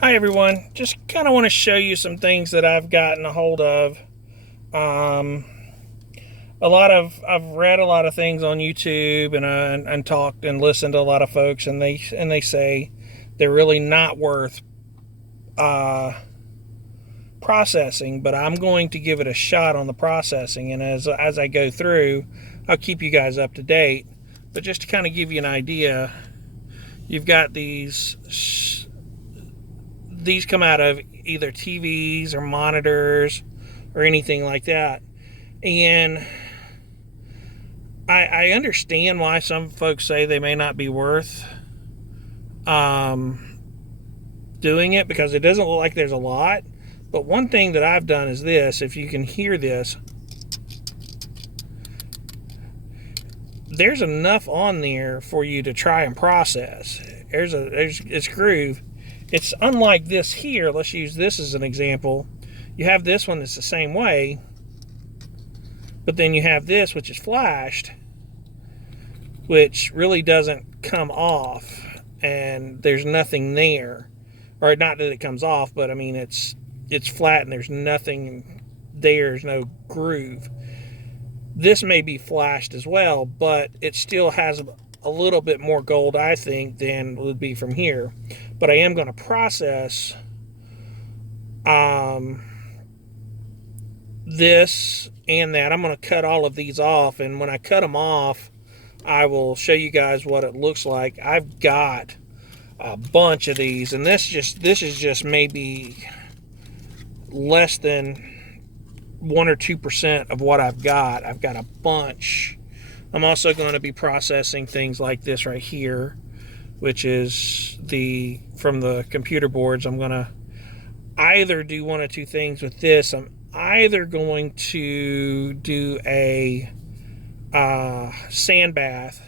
Hi everyone. Just kind of want to show you some things that I've gotten a hold of. Um, I've read a lot of things on YouTube and talked and listened to a lot of folks, and they say they're really not worth uh, processing. But I'm going to give it a shot on the processing, and as I go through, I'll keep you guys up to date. But just to kind of give you an idea, you've got these come out of either TVs or monitors or anything like that. And I understand why some folks say they may not be worth um, doing it because it doesn't look like there's a lot. But one thing that I've done is this: if you can hear this, there's enough on there for you to try and process. There's this groove. It's unlike this here. Let's use this as an example. You have this one that's the same way, but then you have this which is flashed, which really doesn't come off, and there's nothing there. Or not that it comes off, but I mean it's flat and there's nothing there. There's no groove. This may be flashed as well, but it still has a little bit more gold, I think, than would be from here. But I am going to process this and that. I'm going to cut all of these off, and when I cut them off, I will show you guys what it looks like. I've got a bunch of these, and this is just maybe less than 1 or 2% of what I've got. I've got a bunch. I'm also going to be processing things like this right here, which is from the computer boards. I'm going to either do one or two things with this. I'm either going to do a sand bath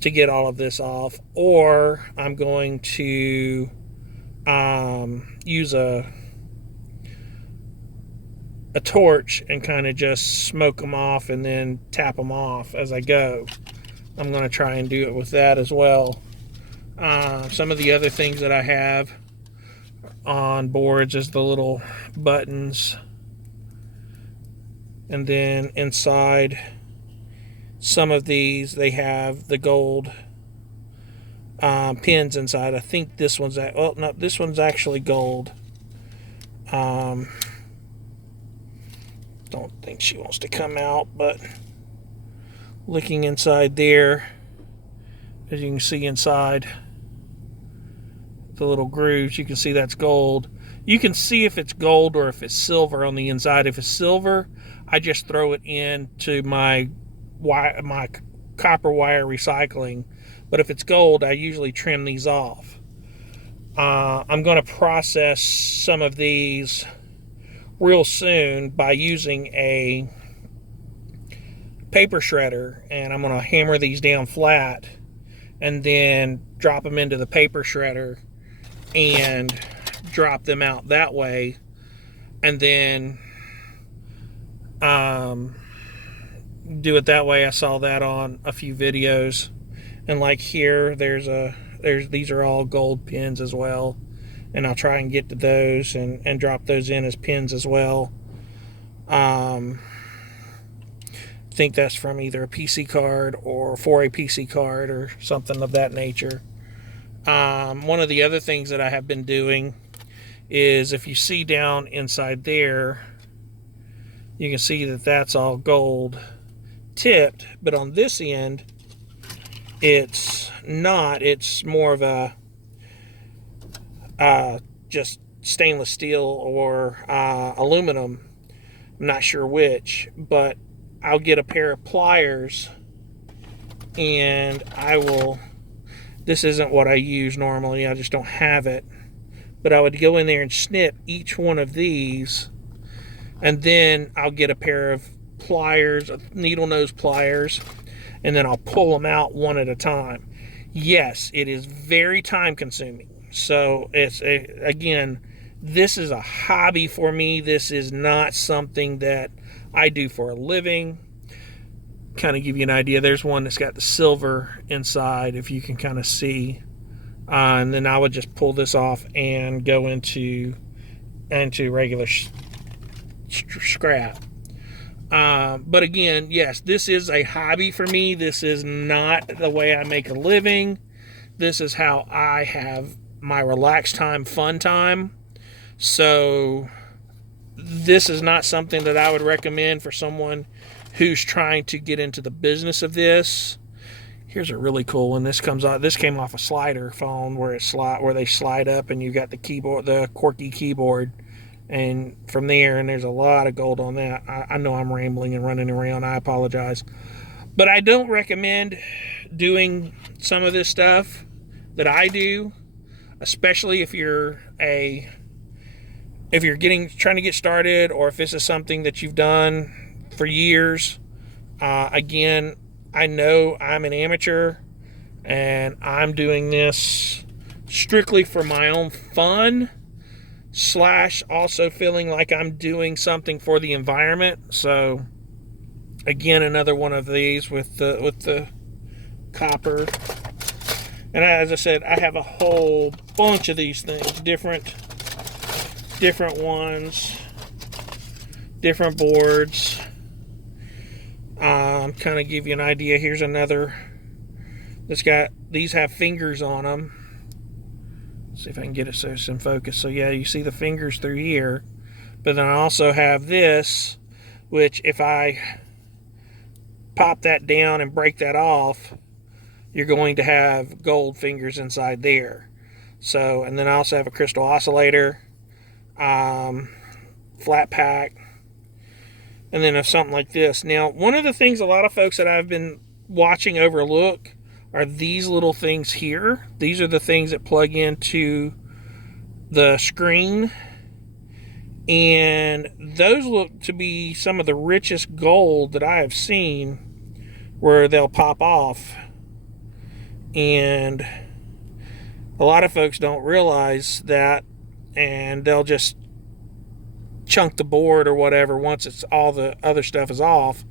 to get all of this off, or I'm going to use a torch and kind of just smoke them off and then tap them off as I go. I'm going to try and do it with that as well. Some of the other things that I have on boards is the little buttons, and then inside some of these they have the gold pins inside. I think this one's no, this one's actually gold. Don't think she wants to come out, but looking inside there, as you can see inside the little grooves, you can see that's gold. You can see if it's gold or if it's silver on the inside. If it's silver, I just throw it into my copper wire recycling. But if it's gold, I usually trim these off. I'm going to process some of these real soon by using a paper shredder, and I'm going to hammer these down flat and then drop them into the paper shredder and drop them out that way, and then do it that way. I saw that on a few videos, and like here these are all gold pins as well, and I'll try and get to those and drop those in as pins as well. I think that's from either a PC card or for a PC card or something of that nature. One of the other things that I have been doing is, if you see down inside there, you can see that that's all gold tipped, but on this end it's not. It's more of a just stainless steel or aluminum. I'm not sure which, but I'll get a pair of pliers and this isn't what I use normally, I just don't have it, but I would go in there and snip each one of these, and then I'll get a pair of pliers, needle nose pliers, and then I'll pull them out one at a time. Yes, it is very time consuming. So again, this is a hobby for me. This is not something that I do for a living. Kind of give you an idea. There's one that's got the silver inside, if you can kind of see And then I would just pull this off and go into regular scrap. But again, yes, this is a hobby for me. This is not the way I make a living. This is how I have my relaxed time, fun time. So this is not something that I would recommend for someone who's trying to get into the business of this. Here's a really cool one. This came off a slider phone where they slide up and you got the keyboard, the QWERTY keyboard, and from there, and there's a lot of gold on that. I know I'm rambling and running around. I apologize, but I don't recommend doing some of this stuff that I do, especially if you're trying to get started, or if this is something that you've done for years. Again, I know I'm an amateur and I'm doing this strictly for my own fun, / also feeling like I'm doing something for the environment. So again, another one of these with the copper. And as I said, I have a whole bunch of these things, different ones, different boards. Kind of give you an idea. Here's another. These have fingers on them. Let's see if I can get it so it's in focus. So yeah, you see the fingers through here. But then I also have this, which if I pop that down and break that off, you're going to have gold fingers inside there. So, and then I also have a crystal oscillator, flat pack, and then something like this. Now, one of the things a lot of folks that I've been watching overlook are these little things here. These are the things that plug into the screen, and those look to be some of the richest gold that I have seen, where they'll pop off. And a lot of folks don't realize that, and they'll just chunk the board or whatever once it's all the other stuff is off.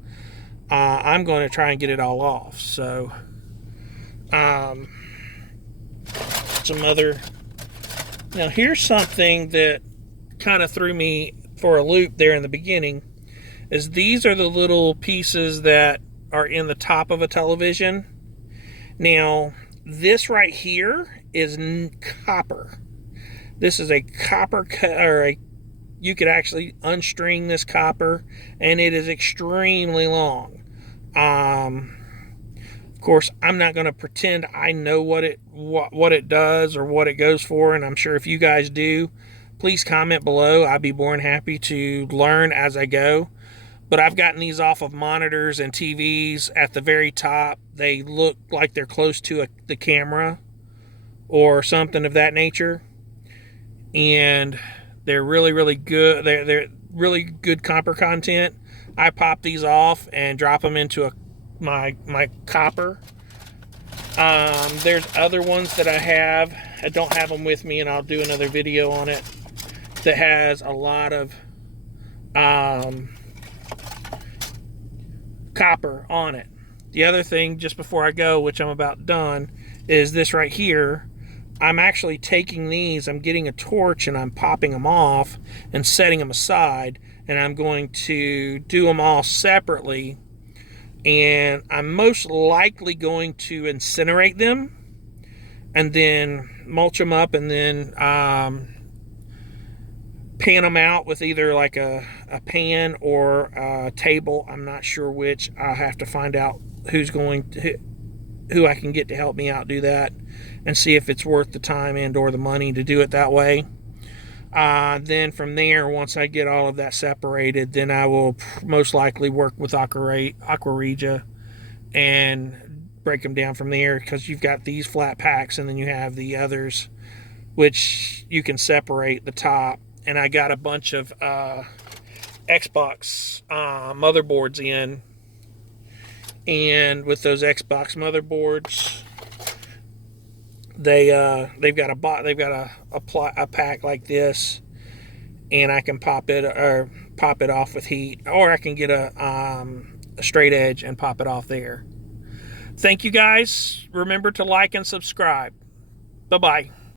I'm going to try and get it all off. So some other, now here's something that kind of threw me for a loop there in the beginning, is these are the little pieces that are in the top of a television. Now this right here is copper. This is a copper you could actually unstring this copper, and it is extremely long. Of course, I'm not going to pretend I know what it does or what it goes for, and I'm sure if you guys do, please comment below. I'd be more than happy to learn as I go. But I've gotten these off of monitors and TVs. At the very top, they look like they're close to the camera or something of that nature, and they're really, really good. They're really good copper content. I pop these off and drop them into my copper. There's other ones that I have. I don't have them with me, and I'll do another video on it, that has a lot of copper on it. The other thing, just before I go, which I'm about done, is this right here. I'm actually taking these, I'm getting a torch and I'm popping them off and setting them aside, and I'm going to do them all separately, and I'm most likely going to incinerate them and then mulch them up, and then pan them out with either like a pan or a table. I'm not sure which. I'll have to find out who I can get to help me out do that, and see if it's worth the time and or the money to do it that way. Then from there, once I get all of that separated, then I will most likely work with Aqua and break them down from there, because you've got these flat packs and then you have the others which you can separate the top. And I got a bunch of Xbox motherboards in, and with those Xbox motherboards, they've got a pack like this, and I can pop it off with heat, or I can get a straight edge and pop it off there. Thank you guys. Remember to like and subscribe. Bye-bye.